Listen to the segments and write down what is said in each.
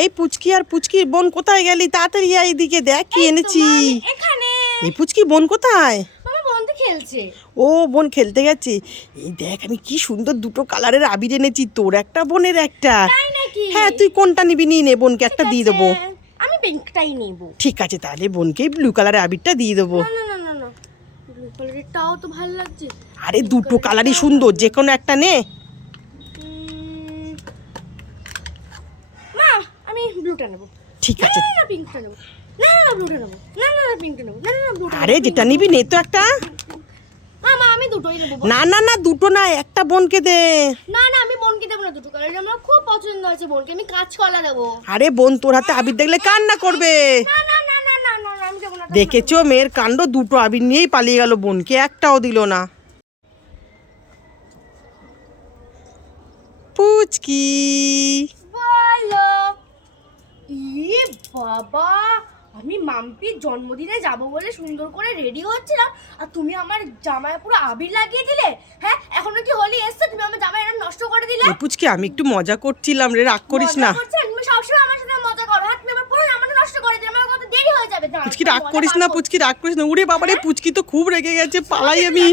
এই পুচকি আর পুচকির বোন কোথায় গেলি? তাড়াতাড়ি আয় এদিকে, দেখ কি এনেছি। এখানে এই পুচকি বোন কোথায়? মামা বোন তো খেলছে। ও বোন খেলতে গেছে। এই দেখ আমি কি সুন্দর দুটো কালারের আবির এনেছি, তোর একটা বোনের একটা। তাই নাকি? হ্যাঁ, তুই কোনটা নিবি নিয়ে নে, বোনকে একটা দিয়ে দেবো। আমি পিঙ্কটাই নেব। ঠিক আছে, তাহলে বোনকে ব্লু কালারের আবিরটা দিয়ে দেবো। না না না না, ব্লু কালারেরটাও তো ভালো লাগছে। আরে দুটো কালারই সুন্দর, যে কোনো একটা নে। মা আমি ব্লুটা নেব। ঠিক আছে। না পিঙ্কটা নেব। না না ব্লুটা নেব। না না পিঙ্কটা নেব। না না ব্লুটা। আরে যেটা নিবি নে তো একটা। মামা আমি দুটোই নেব। না না না, দুটো না, একটা বোনকে দে। না না আমি বোনকে দেবো না, দুটো কালার আমার খুব পছন্দ আছে। বোনকে আমি কাঁচকলা দেবো। আরে বোন তোর হাতে আবির দেখলে কান্না করবে। না না না না না না আমি দেবো না। দেখেছো মেয়ের কাণ্ড, দুটো আবির নিয়েই পালিয়ে গেল, বোনকে একটাও দিল না। পুচকি বলো। ই বাবা, আমি মাম্পির জন্মদিনে যাব বলে সুন্দর করে রেডি হচ্ছিলাম, আর তুমি আমার জামায় পুরো আবির লাগিয়ে দিলে। হ্যাঁ, এখনো কি হোলি এসছে, তুমি আমার জামায় এটা নষ্ট করে দিলে। এই পুচকি আমি একটু মজা করছিলাম রে, রাগ করিস না। মজা করছেন? তুমি সবসময় আমার সাথে মজা করো। হ্যাঁ, তুমি আমার পুরো জামাটা নষ্ট করে দিলে, আমার কত দেরি হয়ে যাবে। দাঁড়াও, পুচকি রাগ করিস না, পুচকি রাগ করিস না। উড়ে বাবারে, পুচকি তো খুব রেগে গেছে, পালাই আমি।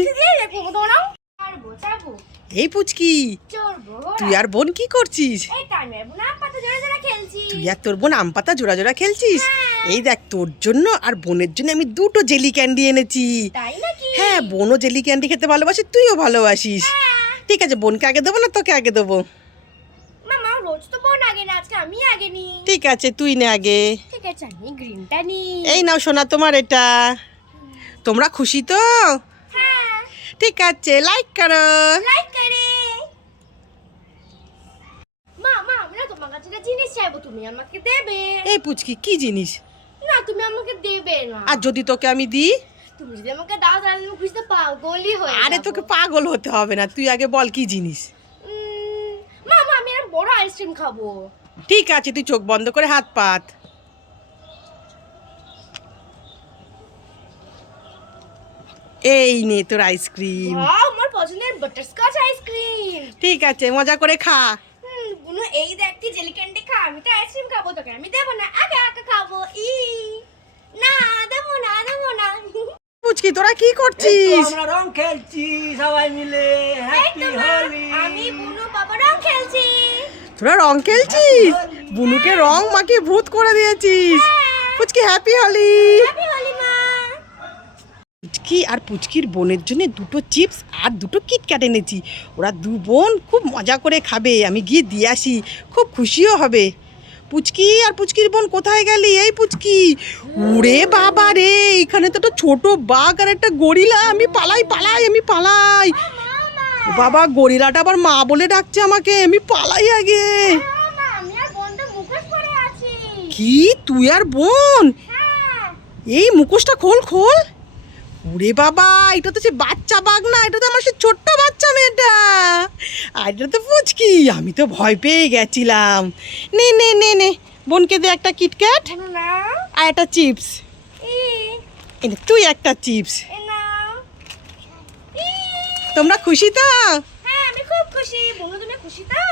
এই পুচকি, তুই আর বোন কি করছিস? তুই আর তোর বোন আম পাতা জোড়া জোড়া খেলছিস? এই দেখ, তোর জন্য আর বোনের জন্য আমি দুটো জেলি ক্যান্ডি এনেছি। হ্যাঁ, বোনও জেলি ক্যান্ডি খেতে ভালোবাসে, তুইও ভালোবাসিস। ঠিক আছে, বোনকে আগে দেবো না তোকে আগে দেবো? মামা রোজ তো বোন আগে না, আজকে আমি আগে নি। ঠিক আছে, তুই নে আগে। ঠিক আছে, আমি গ্রিনটা নি। এই নাও সোনা, তোমার এটা। তোমরা খুশি তো? হ্যাঁ, ঠিক আছে, লাইক করো। লাইক করে। মা আমি না তোমার কাছে একটা জিনিস চাইবো, তুমি আমাকে দেবে? এই পুচকি, কি জিনিস? না, তুমি আমাকে দেবে না। আর যদি তোকে আমি দিই? তুমি যদি আমাকে দাও তাহলে আমি খুশিতে পাগলই হয়ে আরে যাবো। তোকে পাগল হতে হবে না, তুই আগে বল কি জিনিস। মামা আমি একটা বড় আইসক্রিম খাবো। ঠিক আছে, তুই চোখ বন্ধ করে হাত পাত। এই নে তোর আইসক্রিম। ওয়াও, আমার পছন্দের বাটারস্কচ আইসক্রিম। ঠিক আছে, মজা করে খা। বুনু এই দেখ তুই জেলি ক্যান্ডি খা, আমি তো আইসক্রিম খাবো, তোকে আমি দেবো না, আগে আগে খাবো। না দেবো না, দেবো না। পুচকি তোরা কি করছিস? আমরা রং খেলছি সবাই মিলে, হ্যাপি হোলি। আমি বুনু বাবা রং খেলছি। তোরা রং খেলছিস? বুনুকে রং মাখিয়ে ভূত করে দিয়েছিস। পুচকি হ্যাপি হোলি। হ্যাপি হোলি মা। পুচকি আর পুচকির বোনের জন্য দুটো চিপস আর দুটো কিটক্যাট এনেছি। ওরা দু বোন খুব মজা করে খাবে, আমি গিয়ে দিয়ে আসি, খুব খুশিও হবে। পুচকি আর পুচকির বোন কোথায় গেলি? এই পুচকি, উড়ে বাবা রে, এখানে তো একটা ছোট বাঘ আর একটা গরিলা। আমি পালাই পালাই আমি পালাই। ও বাবা, গরিলাটা আবার মা বলে ডাকছে আমাকে, আমি পালাই আগে। মামা আমি আর বোনটা মুখোশ পরে আছি। কি তুই আর বোন? হ্যাঁ। এই মুখোশটা খোল খোল। ওরে বাবা, এটা তো সে বাচ্চা বাঘ না, এটা তো আমার সে ছোট্ট বাচ্চা মেয়েটা। আর এটা তো পুচকি, আমি তো ভয় পেয়ে গেছিলাম। নে নে নে নে, বোনকে দে একটা কিটক্যাট বুনু না। আর একটা চিপস। এনে তুই একটা চিপস। এ নাও। তোমরা খুশি তো? হ্যাঁ আমি খুব খুশি। বুনু তুমি খুশি তো?